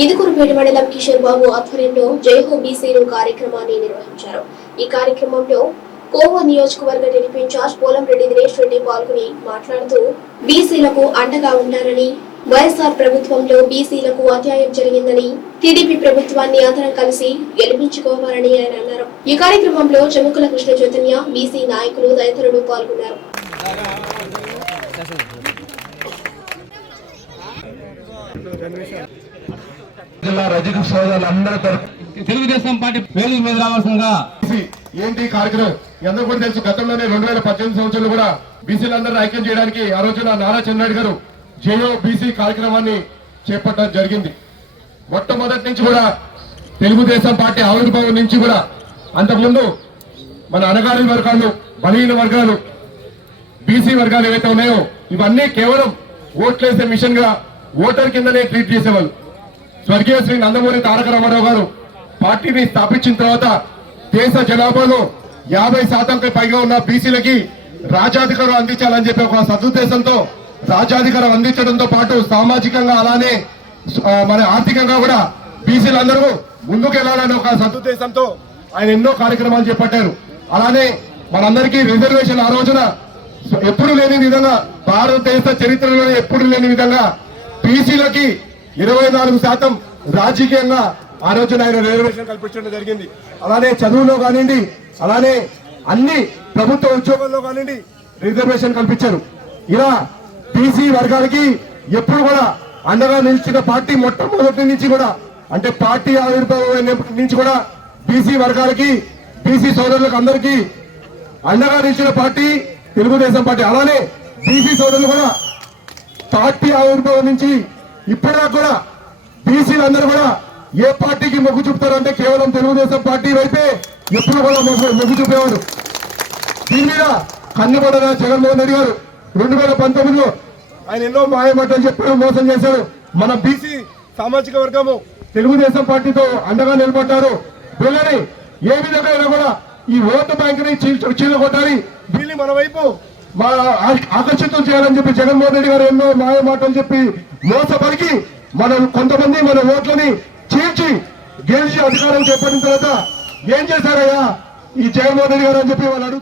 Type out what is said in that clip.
ఇదుగురుపేట మండలం కిషోర్ బాబు ఆధ్వర్యంలో జయహో బీసీలు కార్యక్రమాన్ని నిర్వహించారు. ఈ కార్యక్రమంలో కోవ నియోజకవర్గ టీడీపీ ఇన్ఛార్జ్ పోలంరెడ్డి దినేష్ రెడ్డి పాల్గొని మాట్లాడుతూ బీసీలకు అండగా ఉండాలని వైఎస్ఆర్ ప్రభుత్వంలో బీసీలకు అన్యాయం జరిగిందని టీడీపీ ప్రభుత్వాన్ని అందరం కలిసి గెలిపించుకోవాలని ఆయన అన్నారు. ఈ కార్యక్రమంలో చెముకుల కృష్ణ చైతన్య బీసీ నాయకులు తదితరులు పాల్గొన్నారు. జిల్లా రజక సోదరులందరి తరఫు తెలుగుదేశం పార్టీ వేదిక మీద రావాల్సిందిగా ఏంటి కార్యక్రమం? అందరూ కూడా తెలుసు గతంలోనే రెండు వేల పద్దెనిమిది సంవత్సరంలో కూడా బీసీలందరూ ఐక్యం చేయడానికి ఆ రోజున నారా చంద్రనాయుడు గారు జేఓ బీసీ కార్యక్రమాన్ని చేపట్టడం జరిగింది. మొట్టమొదటి నుంచి కూడా తెలుగుదేశం పార్టీ ఆవిర్భావం నుంచి కూడా అంతకుముందు మన అనగారిన వర్గాలు బలహీన వర్గాలు బీసీ వర్గాలు ఏవైతే ఉన్నాయో ఇవన్నీ కేవలం ఓట్లేసే మిషన్గా ఓటర్ కిందనే ట్రీట్ చేసేవాళ్ళు. స్వర్గీయ శ్రీ నందమూరి తారక రామారావు గారు పార్టీని స్థాపించిన తర్వాత దేశ జనాభాలో యాభై శాతంకి పైగా ఉన్న బీసీలకి రాజాధికారం అందించాలని చెప్పి ఒక సదుద్దేశంతో రాజాధికారం అందించడంతో పాటు సామాజికంగా అలానే మన ఆర్థికంగా కూడా బీసీలందరూ ముందుకు ఒక సదుద్దేశంతో ఆయన ఎన్నో కార్యక్రమాలు చేపట్టారు. అలానే మనందరికీ రిజర్వేషన్ ఆ రోజున ఎప్పుడు లేని విధంగా భారతదేశ చరిత్రలో ఎప్పుడు లేని విధంగా బీసీలకి ఇరవై నాలుగు శాతం రాజకీయంగా ఆ రోజున ఆయన రిజర్వేషన్ కల్పించడం జరిగింది. అలానే చదువులో కానివ్వండి అలానే అన్ని ప్రభుత్వ ఉద్యోగాల్లో కానివ్వండి రిజర్వేషన్ కల్పించారు. ఇలా బీసీ వర్గాలకి ఎప్పుడు కూడా అండగా నిలిచిన పార్టీ మొట్టమొదటి నుంచి కూడా అంటే పార్టీ ఆవిర్భావం నుంచి కూడా బీసీ వర్గాలకి బీసీ సోదరులకు అందరికీ అండగా నిలిచిన పార్టీ తెలుగుదేశం పార్టీ. అలానే బీసీ సోదరులు కూడా పార్టీ ఆవిర్భావం నుంచి ఇప్పటిదాకా కూడా బీసీలందరూ కూడా ఏ పార్టీకి మొగ్గు చూపుతారంటే కేవలం తెలుగుదేశం పార్టీ వైపే ఎప్పుడు కూడా మొగ్గు మొగ్గు చూపేవారు. దీని మీద కన్నుబడన జగన్మోహన్ రెడ్డి గారు రెండు వేల పంతొమ్మిదిలో ఆయన ఎన్నో మాయమట్టని చెప్పి మోసం చేశారు. మన బీసీ సామాజిక వర్గము తెలుగుదేశం పార్టీతో అండగా నిలబడ్డారు. వీళ్ళని ఏ విధంగా అయినా కూడా ఈ ఓటు బ్యాంక్ని చీల్- కొట్టాలి. వీళ్ళని మన వైపు మా ఆకర్షితం చేయాలని చెప్పి జగన్మోహన్ రెడ్డి గారు ఎన్నో మాయ మాటలు చెప్పి మోసపలికి మనం కొంతమంది మన ఓట్లని చీల్చి గెలిచి అధికారం చేపట్టిన తర్వాత ఏం చేశారయ్యా? ఈ జగన్మోహన్ రెడ్డి గారు అని చెప్పి వాళ్ళు అడుగుతున్నారు.